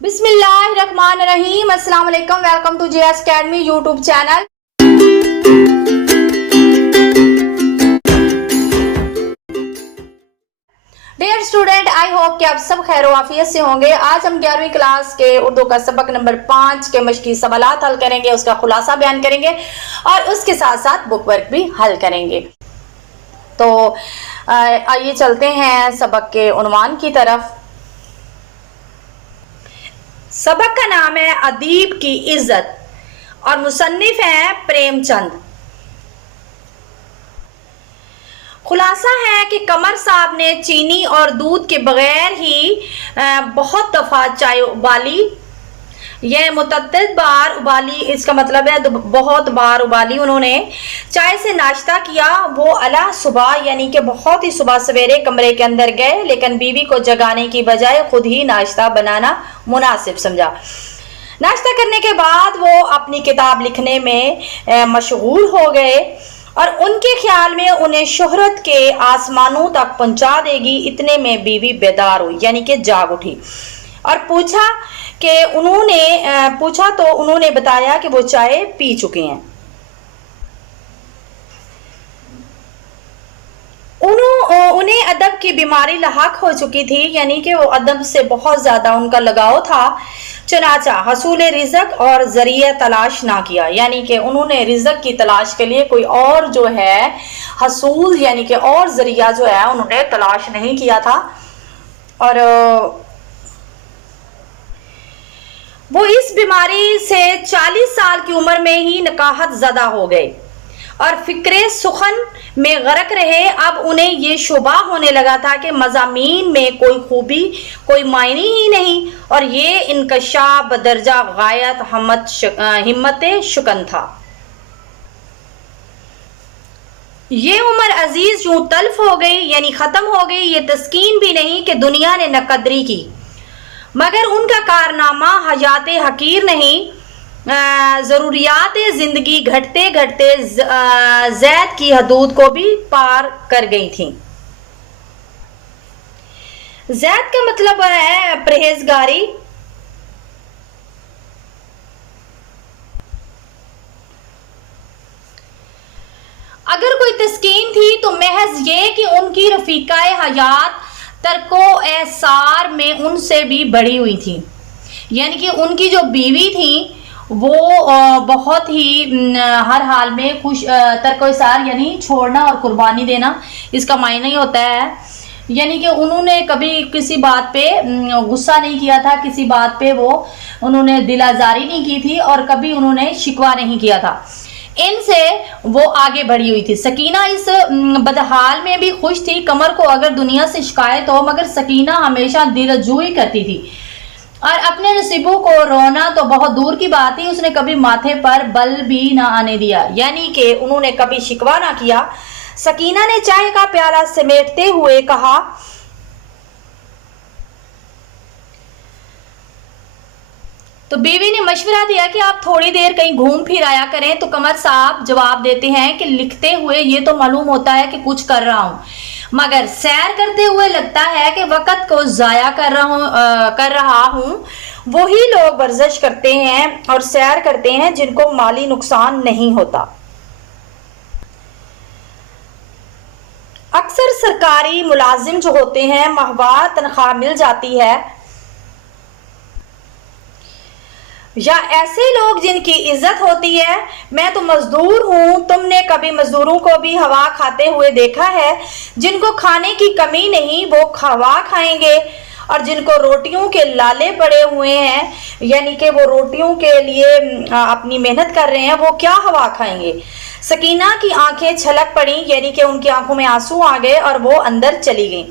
बिस्मिल्लाहिर्रहमानिर्रहीम। अस्सलाम वालेकुम। Welcome to JS academy YouTube channel. Dear student, I hope कि आप सब खैर आफियत से होंगे। आज हम 11वीं क्लास के उर्दू का सबक नंबर 5 के मश्की सवालात हल करेंगे, उसका खुलासा बयान करेंगे और उसके साथ साथ बुक वर्क भी हल करेंगे। तो आइए चलते हैं सबक के उन्वान की तरफ। सबक का नाम है अदीब की इज्जत और मुसन्निफ है प्रेमचंद। खुलासा है कि कमर साहब ने चीनी और दूध के बगैर ही बहुत दफ़ा चाय उबाली। यह मुतअद्दिद बार उबाली, इसका मतलब है बहुत बार उबाली उन्होंने। चाय से नाश्ता किया। वो अला सुबह यानी कि बहुत ही सुबह सवेरे कमरे के अंदर गए, लेकिन बीवी को जगाने की बजाय खुद ही नाश्ता बनाना मुनासिब समझा। नाश्ता करने के बाद वो अपनी किताब लिखने में मशगूल हो गए और उनके ख्याल में उन्हें शोहरत के आसमानों तक पहुंचा देगी। इतने में बीवी बेदार हुई यानी कि जाग उठी और पूछा तो उन्होंने बताया कि वो चाय पी चुके हैं। उन्हें अदब की बीमारी लाहक हो चुकी थी, यानी कि वो अदब से बहुत ज्यादा उनका लगाव था। चुनाचा हसूल रिज़्क और जरिया तलाश ना किया, यानी कि उन्होंने रिज़्क की तलाश के लिए कोई और जो है हसूल यानी कि और जरिया जो है उन्होंने तलाश नहीं किया था। और वो इस बीमारी से 40 साल की उम्र में ही नकाहत ज़दा हो गए और फिक्रे सुखन में गरक रहे। अब उन्हें ये शुबा होने लगा था कि मज़ामीन में कोई खूबी, कोई मायने ही नहीं और ये इनकशाफ बदरजा गायत हिम्मत शुकन था। ये उम्र अजीज यूं तल्फ हो गई यानी ख़त्म हो गई। ये तस्कीन भी नहीं कि दुनिया ने नकदरी की, मगर उनका कारनामा हयात हकीर नहीं, ज़रूरियात ज़िंदगी घटते घटते ज़ैद की हदूद को भी पार कर गई थी। ज़ैद का मतलब है परहेजगारी। अगर कोई तस्कीन थी तो महज ये कि उनकी रफीकाए हयात तरको एसार में उनसे भी बड़ी हुई थी, यानी कि उनकी जो बीवी थी वो बहुत ही हर हाल में खुश तरको एसार यानी छोड़ना और कुर्बानी देना, इसका मायना ही होता है यानी कि उन्होंने कभी किसी बात पे गुस्सा नहीं किया था, किसी बात पे उन्होंने दिलाजारी नहीं की थी और कभी उन्होंने शिकवा नहीं किया था। इनसे वो आगे बढ़ी हुई थी। सकीना इस बदहाल में भी खुश थी। कमर को अगर दुनिया से शिकायत हो, मगर सकीना हमेशा दिलजोई करती थी और अपने नसीबों को रोना तो बहुत दूर की बात थी, उसने कभी माथे पर बल भी ना आने दिया, यानी कि उन्होंने कभी शिकवा ना किया। सकीना ने चाय का प्याला समेटते हुए कहा, तो बीवी ने मशवरा दिया कि आप थोड़ी देर कहीं घूम फिर आया करें। तो कमर साहब जवाब देते हैं कि लिखते हुए ये तो मालूम होता है कि कुछ कर रहा हूँ, मगर सैर करते हुए लगता है कि वक़्त को ज़ाया कर रहा हूँ। वही लोग वर्जिश करते हैं और सैर करते हैं जिनको माली नुकसान नहीं होता। अक्सर सरकारी मुलाजिम जो होते हैं माहवार तनख्वाह मिल जाती है, या ऐसे लोग जिनकी इज्जत होती है। मैं तो मजदूर हूँ, तुमने कभी मजदूरों को भी हवा खाते हुए देखा है? जिनको खाने की कमी नहीं वो हवा खाएंगे और जिनको रोटियों के लाले पड़े हुए हैं यानी कि वो रोटियों के लिए अपनी मेहनत कर रहे हैं, वो क्या हवा खाएंगे? सकीना की आंखें छलक पड़ी यानी कि उनकी आंखों में आंसू आ गए और वो अंदर चली गई।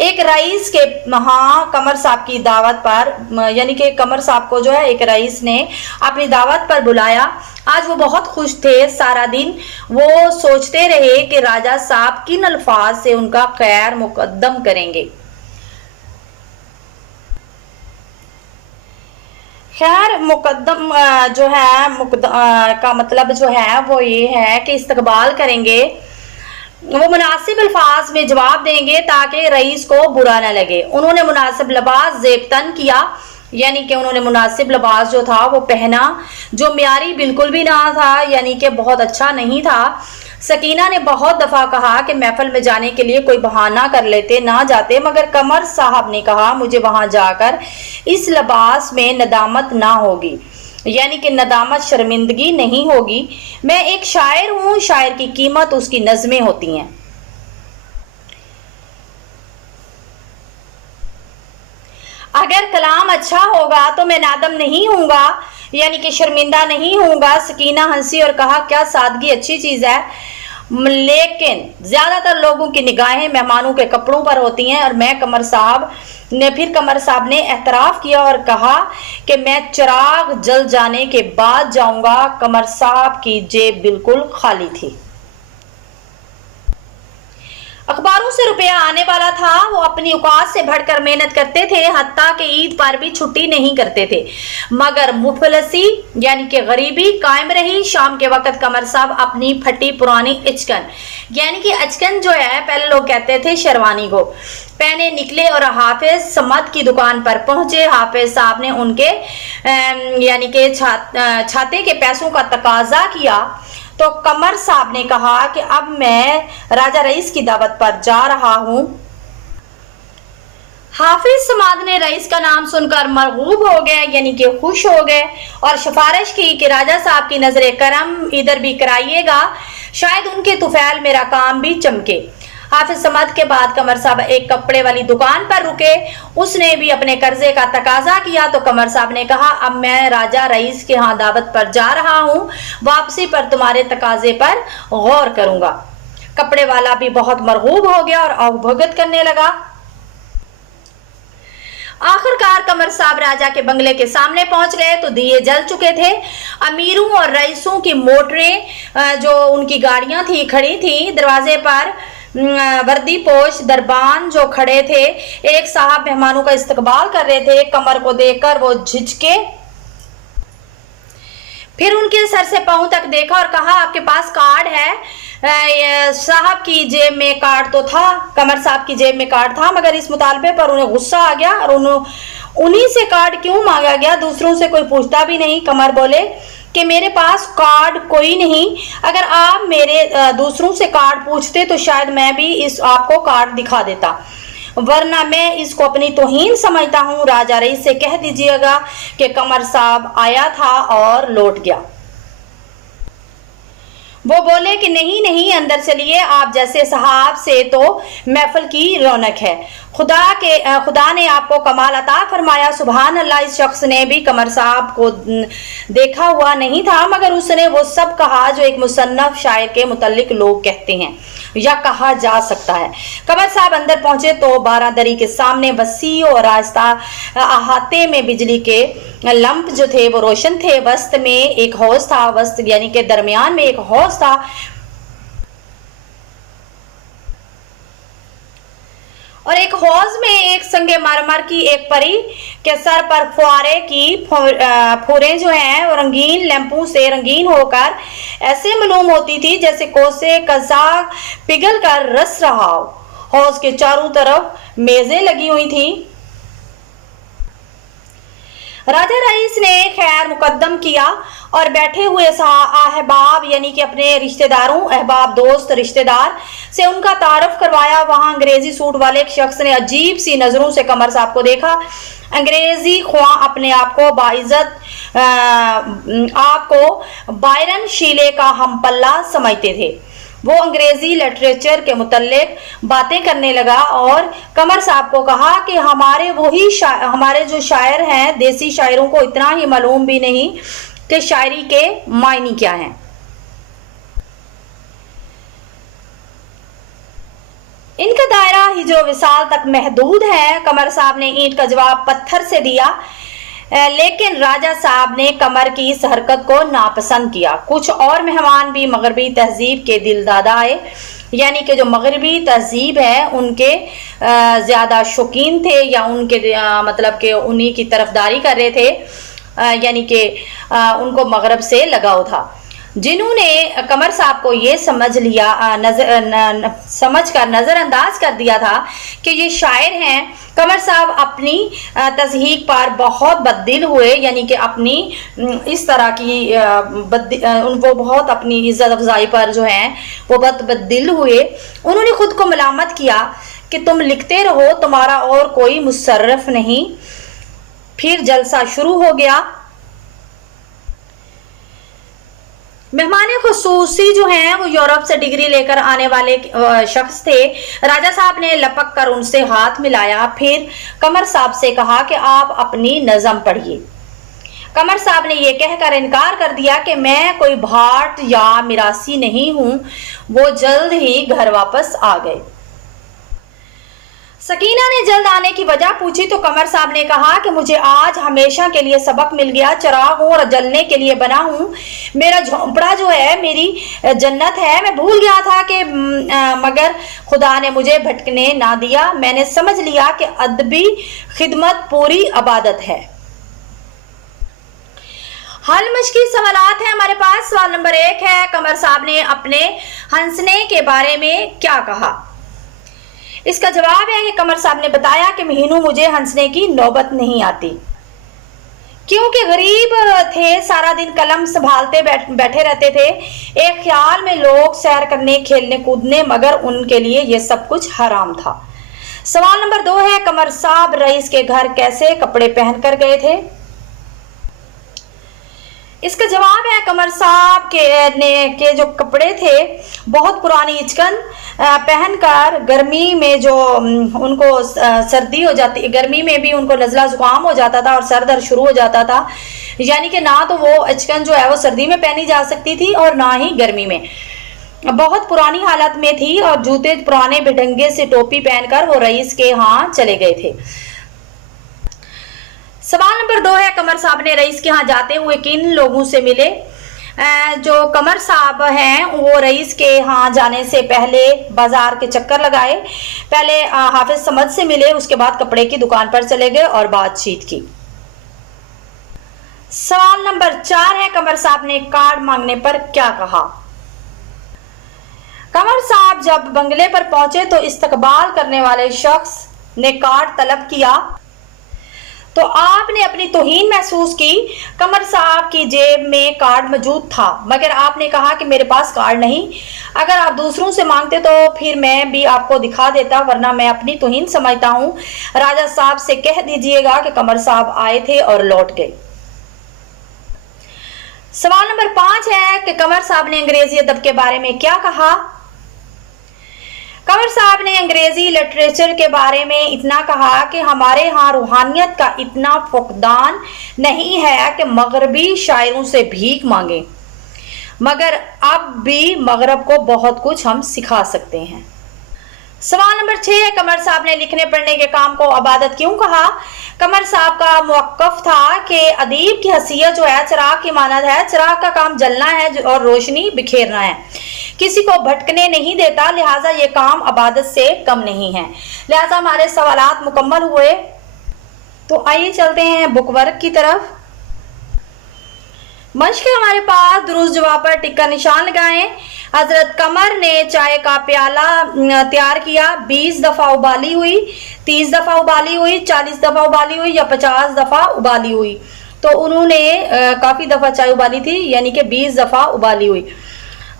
एक रईस के कमर साहब की दावत पर यानी कि कमर साहब को जो है एक रईस ने अपनी दावत पर बुलाया। आज वो बहुत खुश थे। सारा दिन वो सोचते रहे कि राजा साहब किन अल्फाज से उनका खैर मुकद्दम करेंगे। खैर मुकद्दम जो है का मतलब जो है वो ये है कि इस्तकबाल करेंगे, वो मुनासिब अल्फाज में जवाब देंगे ताकि रईस को बुरा न लगे। उन्होंने मुनासिब लिबास ज़ेब तन किया यानी कि उन्होंने मुनासिब लिबास जो था वो पहना, जो म्यारी बिल्कुल भी ना था, यानी कि बहुत अच्छा नहीं था। सकीना ने बहुत दफ़ा कहा कि महफिल में जाने के लिए कोई बहाना कर लेते, ना जाते, मगर कमर साहब ने कहा मुझे वहां जाकर इस लिबास में नदामत ना होगी, यानी कि नदामत शर्मिंदगी नहीं होगी। मैं एक शायर हूँ, शायर की कीमत उसकी नज़में होती हैं। अगर कलाम अच्छा होगा तो मैं नादम नहीं हूँगा, यानी कि शर्मिंदा नहीं हूँगा। सकीना हंसी और कहा क्या सादगी अच्छी चीज़ है, लेकिन ज़्यादातर लोगों की निगाहें मेहमानों के कपड़ों पर होती हैं। और मैं कमर साहब ने एतराफ़ किया और कहा कि मैं चिराग जल जाने के बाद जाऊँगा। कमर साहब की जेब बिल्कुल खाली थी। अखबारों से रुपया आने वाला था। वो अपनी औकात से बढ़कर मेहनत करते थे, हत्ता कि ईद पर भी छुट्टी नहीं करते थे, मगर मुफलसी यानी कि गरीबी कायम रही। शाम के वक्त कमर साहब अपनी फटी पुरानी इचकन, यानी कि अचकन जो है पहले लोग कहते थे शेरवानी को, पहने निकले और हाफिज समद की दुकान पर पहुंचे। हाफिज साहब ने उनके यानी कि छाते के पैसों का तकाजा किया तो कमर साहब ने कहा कि अब मैं राजा रईस की दावत पर जा रहा हूं। हाफिज समाद ने रईस का नाम सुनकर मरगूब हो गए, यानी कि खुश हो गए, और सिफारिश की कि राजा साहब की नजर करम इधर भी कराइएगा, शायद उनके तुफैल मेरा काम भी चमके। हाफिज समाद के बाद कमर साहब एक कपड़े वाली दुकान पर रुके। उसने भी अपने कर्जे का तकाजा किया तो कमर साहब ने कहा अब मैं राजा रईस के यहाँ दावत पर जा रहा हूँ, वापसी पर तुम्हारे तकाजे पर गौर करूंगा। कपड़े वाला भी बहुत मरगूब हो गया और अवभगत करने लगा। आखिरकार कमर साहब राजा के बंगले के सामने पहुंच गए तो दिए जल चुके थे। अमीरों और रईसों की मोटरें जो उनकी गाड़ियां थी खड़ी थी। दरवाजे पर वर्दी पोश दरबान जो खड़े थे, एक साहब मेहमानों का इस्तकबाल कर रहे थे। कमर को देखकर वो झिझके, फिर उनके सर से पांव तक देखा और कहा आपके पास कार्ड है। साहब की जेब में कार्ड तो था, कमर साहब की जेब में कार्ड था, मगर इस मुतालबे पर उन्हें गुस्सा आ गया और उन्हीं से कार्ड क्यों मांगा गया, दूसरों से कोई पूछता भी नहीं। कमर बोले कि मेरे पास कार्ड कोई नहीं, अगर आप मेरे दूसरों से कार्ड पूछते तो शायद मैं भी इस आपको कार्ड दिखा देता, वरना मैं इसको अपनी तौहीन समझता हूँ। राजा रईस से कह दीजिएगा कि कमर साहब आया था और लौट गया। वो बोले कि नहीं नहीं अंदर चलिए, आप जैसे साहब से तो महफिल की रौनक है, खुदा ने आपको कमाल अता फरमाया। सुभान अल्लाह। इस शख्स ने भी कमर साहब को देखा हुआ नहीं था, मगर उसने वो सब कहा जो एक मुसन्नफ शायर के मुतल्लिक लोग कहते हैं या कहा जा सकता है। कमर साहब अंदर पहुंचे तो बारादरी के सामने वसी और रास्ता अहाते में बिजली के लंप जो थे वो रोशन थे। वस्त में एक हौज था, वस्त यानी के दरमियान में एक हौज था और एक हौज में एक संगे मरमर की एक परी के सर पर फुआरे की फुरें जो हैं वो रंगीन लैंपों से रंगीन होकर ऐसे मालूम होती थी जैसे कोसे कज़ा पिघल कर रस रहा हो। हौज के चारों तरफ मेजें लगी हुई थी। राजा रईस ने खैर मुकद्दम किया और बैठे हुए अहबाब यानी कि अपने रिश्तेदारों, अहबाब दोस्त रिश्तेदार से उनका तारुफ करवाया। वहां अंग्रेजी सूट वाले एक शख्स ने अजीब सी नजरों से कमर साहब को देखा। अंग्रेजी ख्वां अपने आप को बाइज्जत आपको बायरन शीले का हम पल्ला समझते थे। वो अंग्रेजी लिटरेचर के मुतल्लिक बातें करने लगा और कमर साहब को कहा कि हमारे जो शायर हैं, देसी शायरों को इतना ही मालूम भी नहीं कि शायरी के मायने क्या हैं। इनका दायरा ही जो विसाल तक महदूद है। कमर साहब ने ईंट का जवाब पत्थर से दिया, लेकिन राजा साहब ने कमर की इस हरकत को नापसंद किया। कुछ और मेहमान भी मगरबी तहजीब के दिलदादा आए, यानी कि जो मगरबी तहजीब है उनके ज़्यादा शौकीन थे या उनके मतलब कि उन्हीं की तरफदारी कर रहे थे, यानी कि उनको मगरब से लगाव था। जिन्होंने कमर साहब को ये समझ लिया समझ कर नज़रअंदाज कर दिया था कि ये शायर हैं। कमर साहब अपनी तज़हीक पर बहुत बददिल हुए, यानी कि अपनी इस तरह की वो बहुत अपनी इज़्ज़त अफजाई पर जो है वो बहुत बददिल हुए। उन्होंने ख़ुद को मलामत किया कि तुम लिखते रहो, तुम्हारा और कोई मुसर्रफ नहीं। फिर जलसा शुरू हो गया। मेहमान खुसूसी जो हैं वो यूरोप से डिग्री लेकर आने वाले शख्स थे। राजा साहब ने लपक कर उनसे हाथ मिलाया, फिर कमर साहब से कहा कि आप अपनी नज़म पढ़िए। कमर साहब ने यह कहकर इनकार कर दिया कि मैं कोई भाट या मिरासी नहीं हूं। वो जल्द ही घर वापस आ गए। सकीना ने जल्द आने की वजह पूछी तो कमर साहब ने कहा कि मुझे आज हमेशा के लिए सबक मिल गया। चिराग हूँ और जलने के लिए बना हूँ। मेरा झोंपड़ा जो है मेरी जन्नत है। मैं भूल गया था कि मगर खुदा ने मुझे भटकने ना दिया। मैंने समझ लिया कि अदबी खिदमत पूरी इबादत है। हल मश्की सवालात है हमारे पास। सवाल नंबर 1 है, कमर साहब ने अपने हंसने के बारे में क्या कहा? इसका जवाब है कि कमर साहब ने बताया कि मीनू मुझे हंसने की नौबत नहीं आती, क्योंकि गरीब थे, सारा दिन कलम संभालते बैठे रहते थे। एक ख्याल में लोग सैर करने, खेलने कूदने, मगर उनके लिए ये सब कुछ हराम था। सवाल नंबर 2 है, कमर साहब रईस के घर कैसे कपड़े पहनकर गए थे? इसका जवाब है कमर साहब के जो कपड़े थे बहुत पुरानी इचकन पहनकर, गर्मी में जो उनको सर्दी हो जाती, गर्मी में भी उनको नज़ला जुकाम हो जाता था और सर दर्द शुरू हो जाता था। यानी कि ना तो वो इचकन जो है वो सर्दी में पहनी जा सकती थी और ना ही गर्मी में। बहुत पुरानी हालत में थी और जूते पुराने बेढंगे से टोपी पहनकर वो रईस के यहाँ चले गए थे। सवाल नंबर 2 है, कमर साहब ने रईस के यहाँ जाते हुए किन लोगों से मिले? जो कमर साहब हैं वो रईस के यहाँ जाने से पहले बाजार के चक्कर लगाए। पहले हाफिज समद से मिले, उसके बाद कपड़े की दुकान पर चले गए और बातचीत की। सवाल नंबर 4 है, कमर साहब ने कार्ड मांगने पर क्या कहा? कमर साहब जब बंगले पर पहुंचे तो इस्तकबाल करने वाले शख्स ने कार्ड तलब किया तो आपने अपनी तौहीन महसूस की। कमर साहब की जेब में कार्ड मौजूद था, मगर आपने कहा कि मेरे पास कार्ड नहीं। अगर आप दूसरों से मांगते तो फिर मैं भी आपको दिखा देता, वरना मैं अपनी तौहीन समझता हूँ। राजा साहब से कह दीजिएगा कि कमर साहब आए थे और लौट गए। सवाल नंबर 5 है कि कमर साहब ने अंग्रेजी अदब के बारे में क्या कहा? कमर साहब ने अंग्रेजी लिटरेचर के बारे में इतना कहा कि हमारे यहाँ रूहानियत का इतना फुकदान नहीं है कि मगरबी शायरों से भीख मांगे, मगर अब भी मगरब को बहुत कुछ हम सिखा सकते हैं। सवाल नंबर 6 है, कमर साहब ने लिखने पढ़ने के काम को इबादत क्यों कहा? कमर साहब का मौक़िफ़ था कि अदीब की हैसियत जो है चिराग की मानद है। चिराग का काम जलना है और रोशनी बिखेरना है, किसी को भटकने नहीं देता, लिहाजा ये काम इबादत से कम नहीं है। लिहाजा हमारे सवालात मुकम्मल हुए। तो आइए चलते हैं बुक वर्क की तरफ। मश्क है हमारे पास, दुरुस्त जवाब पर टिक का निशान लगाएं। हजरत कमर ने चाय का प्याला तैयार किया, 20 दफ़ा उबाली हुई, 30 दफ़ा उबाली हुई, 40 दफ़ा उबाली हुई या 50 दफ़ा उबाली हुई। तो उन्होंने काफ़ी दफ़ा चाय उबाली थी, यानी कि 20 दफ़ा उबाली हुई।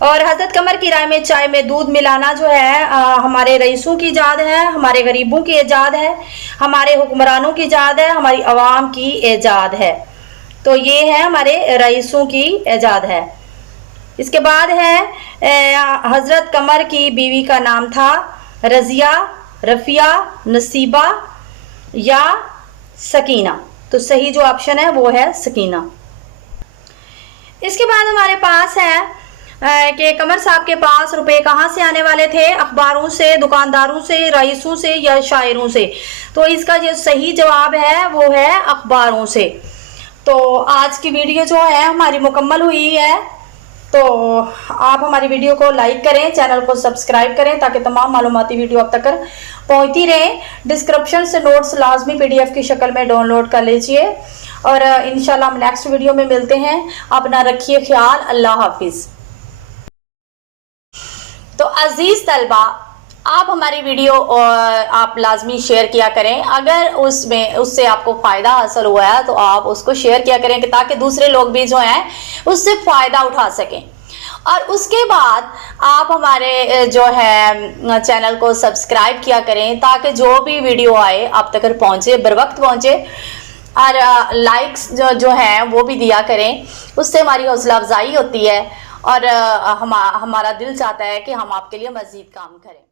और हजरत कमर की राय में चाय में दूध मिलाना जो है हमारे रईसों की ईजाद है, हमारे गरीबों की ईजाद है, हमारे हुक्मरानों की ईजाद है, हमारी अवाम की ईजाद है। तो ये है हमारे रईसों की ईजाद है। इसके बाद है हजरत कमर की बीवी का नाम था रजिया, रफिया, नसीबा या सकीना। तो सही जो ऑप्शन है वो है सकीना। इसके बाद हमारे पास है कि कमर साहब के पास रुपए कहाँ से आने वाले थे? अखबारों से, दुकानदारों से, रईसों से या शायरों से? तो इसका जो सही जवाब है वो है अखबारों से। तो आज की वीडियो जो है हमारी मुकम्मल हुई है। तो आप हमारी वीडियो को लाइक करें, चैनल को सब्सक्राइब करें ताकि तमाम मालूमाती वीडियो आप तक पहुंचती रहें। डिस्क्रिप्शन से नोट्स लाजमी PDF की शक्ल में डाउनलोड कर लीजिए और इंशाल्लाह हम नेक्स्ट वीडियो में मिलते हैं। अपना रखिए ख्याल। अल्लाह हाफिज़। तो अजीज़ तलबा, आप हमारी वीडियो आप लाजमी शेयर किया करें। अगर उससे आपको फ़ायदा हासिल हुआ है तो आप उसको शेयर किया करें, कि ताकि दूसरे लोग भी जो हैं उससे फ़ायदा उठा सकें। और उसके बाद आप हमारे जो है चैनल को सब्सक्राइब किया करें, ताकि जो भी वीडियो आए आप तक पहुँचे, बर वक्त पहुँचे। और लाइक्स जो हैं वो भी दिया करें, उससे हमारी हौसला अफजाई होती है और हमारा दिल चाहता है कि हम आपके लिए मज़ीद काम करें।